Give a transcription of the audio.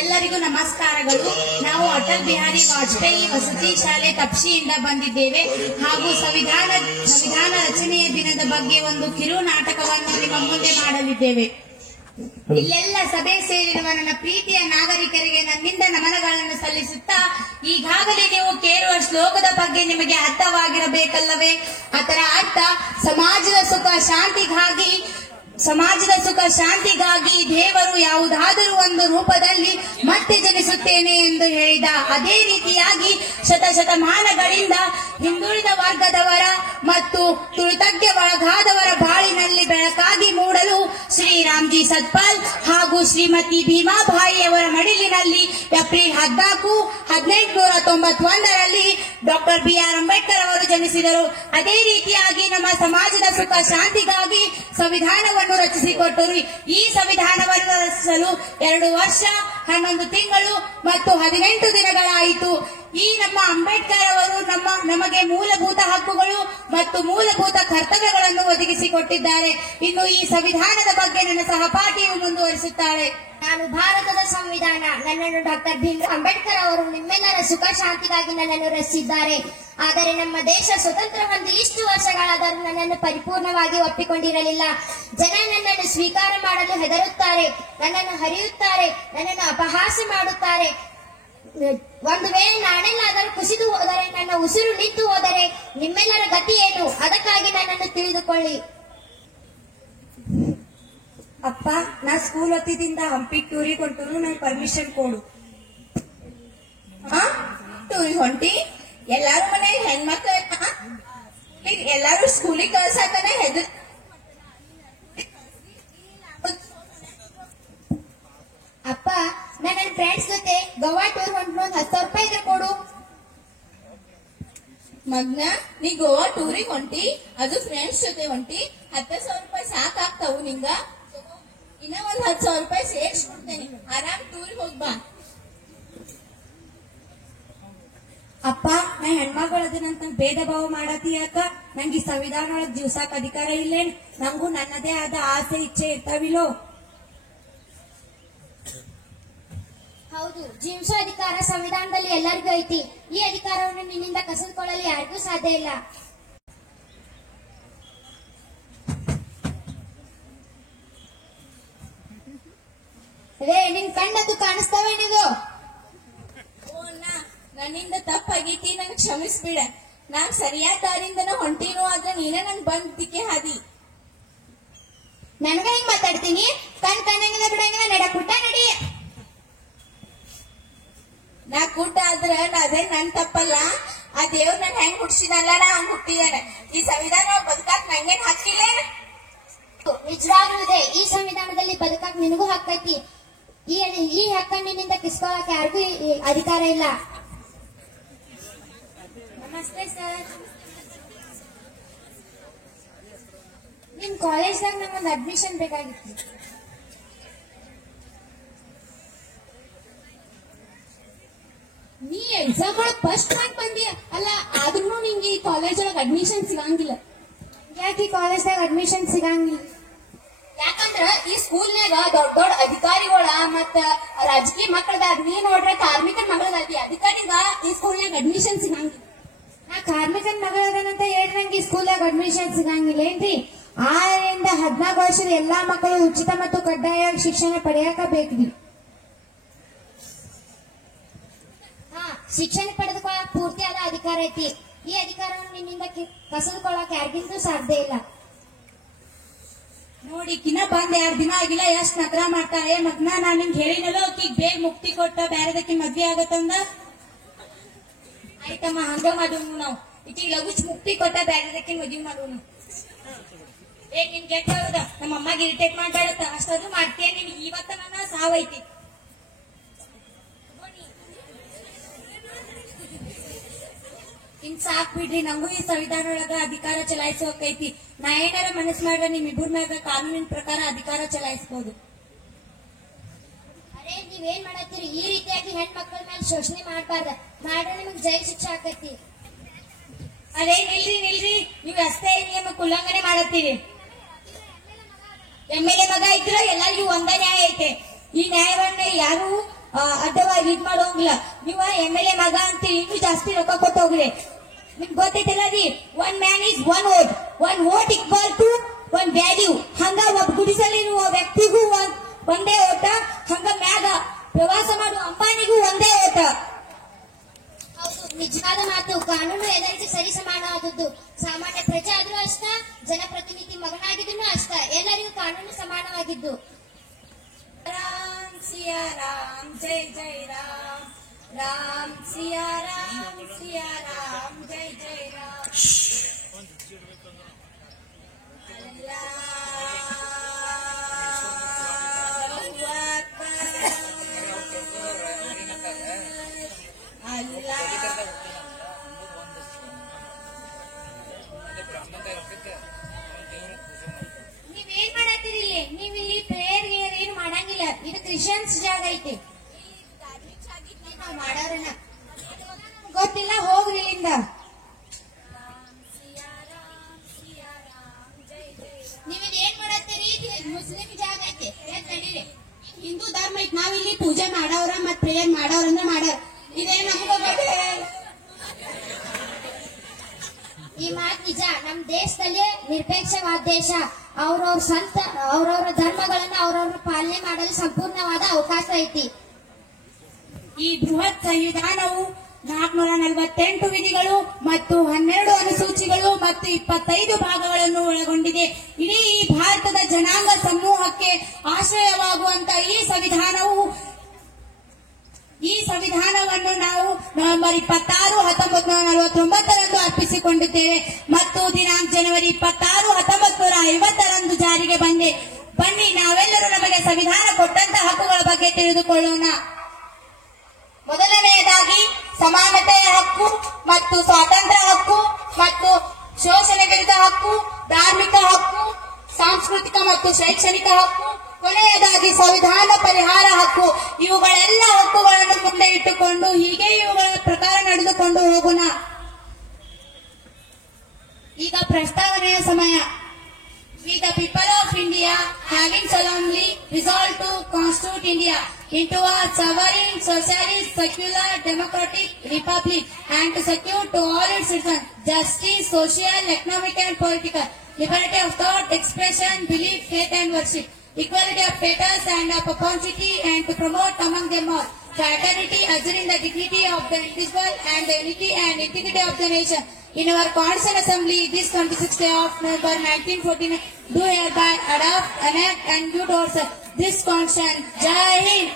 ಎಲ್ಲರಿಗೂ ನಮಸ್ಕಾರಗಳು. ನಾವು ಅಟಲ್ ಬಿಹಾರಿ ವಾಜಪೇಯಿ ವಸತಿ ಶಾಲೆ ತಪ್ಸಿಯಿಂದ ಬಂದಿದ್ದೇವೆ ಹಾಗೂ ಸಂವಿಧಾನ ರಚನೆಯ ದಿನದ ಬಗ್ಗೆ ಒಂದು ಕಿರು ನಾಟಕವನ್ನು ನಿಮ್ಮ ಮುಂದೆ ಮಾಡಲಿದ್ದೇವೆ. ಇಲ್ಲೆಲ್ಲ ಸಭೆ ಸೇರಿರುವ ನನ್ನ ಪ್ರೀತಿಯ ನಾಗರಿಕರಿಗೆ ನನ್ನಿಂದ ನಮನಗಳನ್ನು ಸಲ್ಲಿಸುತ್ತಾ, ಈಗಾಗಲೇ ನೀವು ಕೇಳುವ ಶ್ಲೋಕದ ಬಗ್ಗೆ ನಿಮಗೆ ಅರ್ಥವಾಗಿರಬೇಕಲ್ಲವೇ? ಅದರ ಅರ್ಥ ಸಮಾಜದ ಸುಖ ಶಾಂತಿಗಾಗಿ ದೇವರು ಯಾವುದಾದರೂ ಒಂದು ರೂಪದಲ್ಲಿ ಮತ್ತೆ ಜನಿಸುತ್ತೇನೆ ಎಂದು ಹೇಳಿದ. ಅದೇ ರೀತಿಯಾಗಿ ಶತಮಾನಗಳಿಂದ ಹಿಂದುಳಿದ ವರ್ಗದವರ ಮತ್ತು ತುಳಿತಕ್ಕೆ ಒಳಗಾದವರ ಬಾಳಿನಲ್ಲಿ ಬೆಳಕಾಗಿ ಮೂಡಲು ಶ್ರೀರಾಮ್ಜಿ ಸತ್ಪಾಲ್ ಹಾಗೂ ಶ್ರೀಮತಿ ಭೀಮಾಬಾಯಿಯವರ ಮಡಿಲಿನಲ್ಲಿ ಏಪ್ರಿಲ್ 14, 1891ರಲ್ಲಿ ಡಾಕ್ಟರ್ BR ಅಂಬೇಡ್ಕರ್ ಅವರು ಜನಿಸಿದರು. ಅದೇ ರೀತಿಯಾಗಿ ನಮ್ಮ ಸಮಾಜದ ಸುಖ ಶಾಂತಿಗಾಗಿ ಸಂವಿಧಾನವನ್ನು ರಚಿಸಿಕೊಟ್ಟರು. ಈ ಸಂವಿಧಾನವನ್ನು ರಚಿಸಲು 2 ವರ್ಷ 11 ತಿಂಗಳು ಮತ್ತು 18 ದಿನಗಳಾಯಿತು. ಈ ನಮ್ಮ ಅಂಬೇಡ್ಕರ್ ಅವರು ನಮಗೆ ಮೂಲಭೂತ ಹಕ್ಕುಗಳು ಮತ್ತು ಮೂಲಭೂತ ಕರ್ತವ್ಯಗಳನ್ನು ಒದಗಿಸಿಕೊಟ್ಟಿದ್ದಾರೆ. ಇನ್ನು ಈ ಸಂವಿಧಾನದ ಬಗ್ಗೆ ನನ್ನ ಸಹಪಾಠಿಯು ಮುಂದುವರಿಸುತ್ತಾರೆ. ನಾನು ಭಾರತದ ಸಂವಿಧಾನ, ನನ್ನನ್ನು ಡಾಕ್ಟರ್ ಅಂಬೇಡ್ಕರ್ ಅವರು ನಿಮ್ಮೆಲ್ಲರ ಸುಖ ಶಾಂತಿಗಾಗಿ ನನ್ನನ್ನು ರಚಿಸಿದ್ದಾರೆ. ಆದರೆ ನಮ್ಮ ದೇಶ ಸ್ವತಂತ್ರ ಹೊಂದಿ ಇಷ್ಟು ವರ್ಷಗಳಾದರೂ ನನ್ನನ್ನು ಪರಿಪೂರ್ಣವಾಗಿ ಒಪ್ಪಿಕೊಂಡಿರಲಿಲ್ಲ. ಜನ ನನ್ನನ್ನು ಸ್ವೀಕಾರ ಮಾಡಲು ಹೆದರುತ್ತಾರೆ, ನನ್ನನ್ನು ಹರಿಯುತ್ತಾರೆ, ನನ್ನನ್ನು ಅಪಹಾಸ ಮಾಡುತ್ತಾರೆ. ಒಂದು ವೇಳೆ ನಾನೆಲ್ಲಾದರೂ ಕುಸಿದು ಹೋದರೆ, ನನ್ನ ಉಸಿರು ನಿಂತು ಹೋದರೆ ನಿಮ್ಮೆಲ್ಲರ ಗತಿ ಏನು? ಅದಕ್ಕಾಗಿ ನನ್ನನ್ನು ತಿಳಿದುಕೊಳ್ಳಿ. ಅಪ್ಪ, ನಾ ಸ್ಕೂಲ್ ಹೊತ್ತಿದಿಂದ ಹಂಪಿಗೆ ಟೂರಿಗೆ ಹೊಂಟರು, ನಂಗೆ ಪರ್ಮಿಷನ್ ಕೊಡು. ಟೂರಿಗೆ ಹೊಂಟಿ? ಎಲ್ಲಾರು ಮನೆ ಹೆಣ್ಮಕ್ಳು ಎಲ್ಲಾರು ಸ್ಕೂಲಿಗೆ ಕಳ್ಸಾಕನ ಹೆದರ್. ಅಪ್ಪ, ನನ್ನ ಫ್ರೆಂಡ್ಸ್ ಜೊತೆ ಗೋವಾ ಟೂರ್ ಹೊಂಟು, 10,000 ರೂಪಾಯಿ ಇದ್ರೆ ಕೊಡು. ಮಗ್ನ, ನೀ ಗೋವಾ ಟೂರಿಗೆ ಹೊಂಟಿ, ಅದು ಫ್ರೆಂಡ್ಸ್ ಜೊತೆ ಹೊಂಟಿ, 10,000 ರೂಪಾಯಿ ಸಾಕಾಗ್ತಾವು ನಿಂಗ? ಇನ್ನ 10,000 ರೂಪಾಯಿ ಸೇರಿಸ್ಕೊಡ್ತೇನೆ, ಆರಾಮ್ ಟೂರಿಗೆ ಹೋಗ್ಬಾ. ಅಪ್ಪ, ನಾ ಹೆಣ್ಮಗಳದನಂತ ಭೇದ ಭಾವ ಮಾಡತಿ ಯಾಕ? ನಂಗೆ ಈ ಸಂವಿಧಾನ ಒಳಗ್ ಜೀವ್ಸಾಕ್ ಅಧಿಕಾರ ಇಲ್ಲೇನ್? ನಂಗೂ ನನ್ನದೇ ಆದ ಆಸೆ ಇಚ್ಛೆ ಇರ್ತಾವಿಲ್ಲೋ? ಹೌದು, ಜೀವಿಸೋ ಅಧಿಕಾರ ಸಂವಿಧಾನದಲ್ಲಿ ಎಲ್ಲರಿಗೂ ಐತಿ. ಈ ಅಧಿಕಾರವನ್ನು ನಿನ್ನಿಂದ ಕಸಿದುಕೊಳ್ಳಲು ಯಾರಿಗೂ ಸಾಧ್ಯ ಇಲ್ಲ. ನಿನ್ ಕಣ್ಣದು ಕಾಣಿಸ್ತಾವೇನಿದು? ನನ್ನಿಂದ ತಪ್ಪಾಗೈತಿ, ನನ್ ಕ್ಷಮಿಸ್ಬಿಡ. ನಾನ್ ಸರಿಯಾದ ದಾರಿಂದನ ಹೊಂಟೀನೋ, ಆದ್ರೆ ನೀನೇ ನನ್ ಬಂದಿಕ್ಕೆ ಹಾದಿ. ನನಗ ಹಿಂಗ್ ಮಾತಾಡ್ತೀನಿ? ಕಣ್ಣಂಗಿಲ್ಲ ಬಿಡಂಗಿಲ್ಲ, ನಡಕುಟ್ಟ ನಡಿ. ನಾ ಕೂಟ ಆದ್ರ ಅದೇ ನನ್ ತಪ್ಪಲ್ಲ. ಆ ದೇವ್ರ ನನ್ ಹೆಂಗ್ ಹುಟ್ಟಿಸಿದಲ್ಲ, ನಾ ಹಂಗ್ ಹುಟ್ಟಿದಾನೆ. ಈ ಸಂವಿಧಾನ ಬದುಕಾಕ್ ನಂಗೇನ್ ಹಕ್ಕಿಲ್ಲ. ನಿಜವಾಗ್ಲೂ ಇದೆ, ಈ ಸಂವಿಧಾನದಲ್ಲಿ ಬದುಕಾಕ್ ನಿನಗೂ ಹಕ್ಕೈತಿ. ಈ ಹಕ್ಕನ್ನು ನಿನ್ನಿಂದ ಕಿಸ್ಕೊಳಕ್ ಯಾರಿಗೂ ಅಧಿಕಾರ ಇಲ್ಲ. ನಮಸ್ತೆ ಸರ್. ನಿಮ್ ಕಾಲೇಜ್ದಾಗ ನಂಗೊಂದು ಅಡ್ಮಿಷನ್ ಬೇಕಾಗಿತ್ತು. ನೀ ಎಕ್ಸಾಮ್ ಒಳಗ್ ಫಸ್ಟ್ ರ್ಯಾಂಕ್ ಬಂದಿ ಅಲ್ಲ, ಆದ್ರೂ ನಿಂಗೆ ಈ ಕಾಲೇಜ್ ಒಳಗ್ ಅಡ್ಮಿಷನ್ ಸಿಗಂಗಿಲ್ಲ. ಯಾಕೆ ಈ ಕಾಲೇಜ್ದಾಗ ಅಡ್ಮಿಷನ್ ಸಿಗಂಗಿಲ್ಲ? ಯಾಕಂದ್ರ ಈ ಸ್ಕೂಲ್ನಾಗ ದೊಡ್ಡ ದೊಡ್ಡ ಅಧಿಕಾರಿಗಳ ಮತ್ತ ರಾಜಕೀಯ ಮಕ್ಕಳದಾಗ, ನೀ ನೋಡ್ರೆ ಕಾರ್ಮಿಕರ ಮಗಳದಾಗಿ, ಅಧಿಕಾರಿಗ ಈ ಸ್ಕೂಲ್ನಾಗ ಅಡ್ಮಿಷನ್ ಸಿಗಂಗಿಲ್ಲ. ನಾ ಕಾರ್ಮಿಕನ ಮಗಳದನಂತ ಹೇಳಿ ನಂಗೆ ಈ ಸ್ಕೂಲ್ದಾಗ ಅಡ್ಮಿಷನ್ ಸಿಗಂಗಿಲ್ಲ ಏನ್ರಿ? 6ರಿಂದ 14 ವರ್ಷದ ಎಲ್ಲಾ ಮಕ್ಕಳು ಉಚಿತ ಮತ್ತು ಕಡ್ಡಾಯ ಶಿಕ್ಷಣ ಪಡೆಯಕ ಬೇಕ್ರಿ. ಶಿಕ್ಷಣ ಪಡೆದುಕೊಳ್ಳಕ್ ಪೂರ್ತಿಯಾದ ಅಧಿಕಾರ ಐತಿ. ಈ ಅಧಿಕಾರವನ್ನು ನಿನ್ನಿಂದ ಕಸಿದುಕೊಳ್ಳಕ್ ಯಾರಿಗಿಂತೂ ಸಾಧ್ಯ ಇಲ್ಲ. ನೋಡಿ, ಕಿನ್ನ ಬಂದ್ 2 ದಿನ ಆಗಿಲ್ಲ, ಎಷ್ಟ್ ನಕರ ಮಾಡ್ತಾರೆ. ಮಗ್ನ, ನಾನ್ ನಿಂಗೆ ಹೇಳಿನಲ್ಲೋ ಆಕಿಗ್ ಬೇಗ ಮುಕ್ತಿ ಕೊಟ್ಟ ಬ್ಯಾರದಕ್ಕೆ ಮದ್ವೆ ಆಗತ್ತಂದ. ಆಯ್ತಮ್ಮ, ಹಂಗ ಮಾಡೋನು ನಾವು. ಈಕಿಗ್ ಲಗುಚ್ ಮುಕ್ತಿ ಕೊಟ್ಟ ಬ್ಯಾರದಕ್ಕೆ ಮದ್ವೆ ಮಾಡೋನು. ನಿನ್ ಕೆಟ್ಟ ಹೌದ, ನಮ್ಮ ಅಮ್ಮಗೆ ಇರಿಟೇಟ್ ಮಾಡ್ಬೇಡತ್ತ, ಅಷ್ಟದು ಮಾಡ್ತೀಯ. ನಿನ್ ಇವತ್ತ ನನ್ನ ಸಾವೈತಿ. ಇನ್ ಸಾಕ್ ಬಿಡ್ರಿ, ನಂಗೂ ಈ ಸಂವಿಧಾನ ಒಳಗ ಅಧಿಕಾರ ಚಲಾಯಿಸೋಕೈತಿ. ನಾ ಏನಾರ ಮನಸ್ ಮಾಡ್ರೆ ನಿಮ್ಮಿಬ್ಬರ ಮ್ಯಾಗ ಕಾನೂನಿನ ಪ್ರಕಾರ ಅಧಿಕಾರ ಚಲಾಯಿಸಬಹುದು. ಅರೆ, ನೀವೇನ್ ಮಾಡತ್ತೀರಿ? ಈ ರೀತಿಯಾಗಿ ಹೆಣ್ಮಕ್ಳ ಮೇಲೆ ಶೋಷಣೆ ಮಾಡ್ಬಾರ್ದ, ಮಾಡ್ರೆ ನಿಮಗ್ ಜೈಲ್ ಶಿಕ್ಷೆ ಆಕೈತಿ. ಅದೇ ನಿಲ್ರಿ, ನೀವ್ ರಸ್ತೆ ನಿಯಮಕ್ಕೆ ಉಲ್ಲಂಘನೆ ಮಾಡತ್ತೀರಿ. MLA ಮಗ ಇದ್ರ ಎಲ್ಲರಿಗೂ ಒಂದೇ ನ್ಯಾಯ ಐತೆ. ಈ ನ್ಯಾಯವನ್ನ ಯಾರು ಅಡ್ಡವಾಗಿ ಇದ್ ಮಾಡೋಂಗಿಲ್ಲ. ನೀವ MLA ಮಗ ಅಂತ ಇನ್ನೂ ಜಾಸ್ತಿ ರೊಕ್ಕ ಕೊಟ್ಟು ಹೋಗ್ರಿ. ನಿಮ್ಗೆ ಗೊತ್ತೈತಿಲ್ಲ ರೀ, 1 man is 1 vote. 1 vote equal to 1 value. ಹಂಗ ಒಬ್ಬ ಗುಡಿಸಲಿರುವ ವ್ಯಕ್ತಿಗೂ ಒಂದೇ ಓಟ, ಹಂಗ ಮ್ಯಾಗ ಪ್ರವಾಸ ಮಾಡುವ ಅಂಬಾನಿಗೂ ಒಂದೇ ಓಟ. ಹೌದು, ನಿಜವಾದ ಮಾತು. ಕಾನೂನು ಎಲ್ಲರಿಗೂ ಸರಿ ಸಮಾನವಾದದ್ದು. ಸಾಮಾನ್ಯ ಪ್ರಜೆ ಆದ್ರೂ ಅಷ್ಟ, ಜನಪ್ರತಿನಿಧಿ ಮಗನಾಗಿದ್ರು ಅಷ್ಟ, ಎಲ್ಲರಿಗೂ ಕಾನೂನು ಸಮಾನವಾಗಿದ್ದು. ರಾಮ್ ಸಿಯಾ ರಾಮ್ ಜೈ ಜೈ ರಾಮ್, ರಾಮ್ ಸಿಯಾ ರಾಮ್ ಜೈ ಜೈ ರಾಮ್. ನೀವೇನ್ ಮಾಡತ್ತೀರಿ? ನೀವು ಇಲ್ಲಿ ಪ್ರೇಯರ್ ಏನ್ ಮಾಡಂಗಿಲ್ಲ. ಇದು ಕ್ರಿಶ್ಚಿಯನ್ಸ್ ಜಾಗ ಐತಿ. ಮಾಡೋರನ್ನ ಗೊತ್ತಿಲ್ಲ, ಹೋಗ್ರಿ ಇಲ್ಲಿಂದ. ನೀವೇನ್ ಏನ್ ಮಾಡತ್ತೀರಿ? ಮುಸ್ಲಿಂ ಜಾಗ ಐತಿ, ನಡೀರಿ. ಹಿಂದೂ ಧರ್ಮ ಐತಿ, ನಾವಿಲ್ಲಿ ಪೂಜೆ ಮಾಡೋರ ಮತ್ ಪ್ರೇಯರ್ ಮಾಡೋರ ಅಂದ್ರೆ ಮಾಡೋರ್. ಇದೇನ್ ನಮ್ಗೆ ಈ ಮಾತು ನಿಜ. ನಮ್ ದೇಶದಲ್ಲಿ ನಿರಪೇಕ್ಷವಾದ ದೇಶ. ಅವ್ರವ್ರ ಧರ್ಮಗಳನ್ನ ಅವ್ರವ್ರ ಪಾಲನೆ ಮಾಡಲು ಸಂಪೂರ್ಣವಾದ ಅವಕಾಶ ಐತಿ. ಈ ಬೃಹತ್ ಸಂವಿಧಾನವು 448 ವಿಧಿಗಳು ಮತ್ತು 12 ಅನುಸೂಚಿಗಳು ಮತ್ತು 25 ಭಾಗಗಳನ್ನು ಒಳಗೊಂಡಿದೆ. ಇಡೀ ಈ ಭಾರತದ ಜನಾಂಗ ಸಮೂಹಕ್ಕೆ ಆಶ್ರಯವಾಗುವಂತ ಈ ಸಂವಿಧಾನವನ್ನು ನಾವು ನವೆಂಬರ್ 26, 1949ರಂದು ಅರ್ಪಿಸಿಕೊಂಡಿದ್ದೇವೆ ಮತ್ತು ದಿನಾಂಕ ಜನವರಿ 26, 1950ರಂದು ಜಾರಿಗೆ ಬಂದೆ. ಬನ್ನಿ, ನಾವೆಲ್ಲರೂ ನಮಗೆ ಸಂವಿಧಾನ ಕೊಟ್ಟಂತ ಹಕ್ಕುಗಳ ಬಗ್ಗೆ ತಿಳಿದುಕೊಳ್ಳೋಣ. ಮೊದಲನೆಯದಾಗಿ ಸಮಾನತೆಯ ಹಕ್ಕು ಮತ್ತು ಸ್ವಾತಂತ್ರ್ಯ ಹಕ್ಕು ಮತ್ತು ಶೋಷಣೆ ವಿರುದ್ಧ ಹಕ್ಕು, ಧಾರ್ಮಿಕ ಹಕ್ಕು, ಸಾಂಸ್ಕೃತಿಕ ಮತ್ತು ಶೈಕ್ಷಣಿಕ ಹಕ್ಕು, ಕೊನೆಯದಾಗಿ ಸಂವಿಧಾನ ಪರಿಹಾರ ಹಕ್ಕು. ಇವುಗಳೆಲ್ಲ ಹಕ್ಕುಗಳನ್ನು ಮುಂದೆ ಇಟ್ಟುಕೊಂಡು ಹೀಗೆ ಇವುಗಳ ಪ್ರಕಾರ ನಡೆದುಕೊಂಡು ಹೋಗೋಣ. ಈಗ ಪ್ರಸ್ತಾವನೆಯ ಸಮಯ. We the people of India, having solemnly resolved to constitute India into a sovereign, socialist, secular, democratic republic, and to secure to all its citizens justice, social, economic, and political, liberty of thought, expression, belief, faith, and worship, equality of status and of opportunity, and to promote among them all fraternity, assuring the dignity of the individual and the unity and integrity of the nation. In our Constituent Assembly, this 26th day of November 1949, do hereby adopt, enact, and give towards this Constitution. Jai Hind.